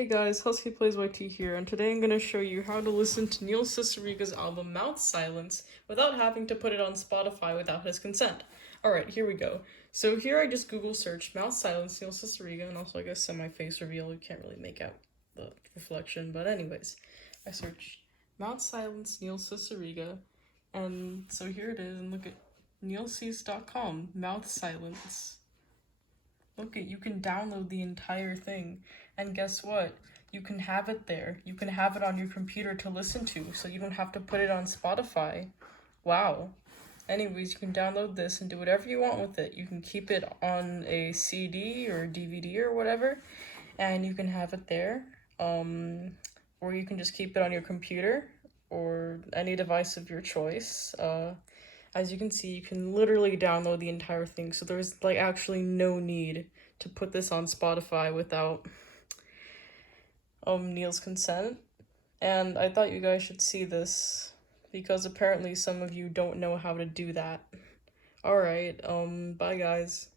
Hey guys, Husky Plays YT here, and today I'm going to show you how to listen to Neil Cicerega's album Mouth Silence without having to put it on Spotify without his consent. Alright, here we go. So here I just Google searched Mouth Silence Neil Cicerega, and also I guess semi-face reveal. You can't really make out the reflection, but anyways. I searched Mouth Silence Neil Cicerega, and so here it is, and look at neilcease.com, Mouth Silence. Look at, you can download the entire thing, and guess what? You can have it there. You can have it on your computer to listen to, so you don't have to put it on Spotify. Wow. Anyways, you can download this and do whatever you want with it. You can keep it on a CD or DVD or whatever, and you can have it there. Or you can just keep it on your computer or any device of your choice. As you can see, you can literally download the entire thing, so there's like actually no need to put this on Spotify without Neil's consent. And I thought you guys should see this because apparently some of you don't know how to do that. Alright, bye guys.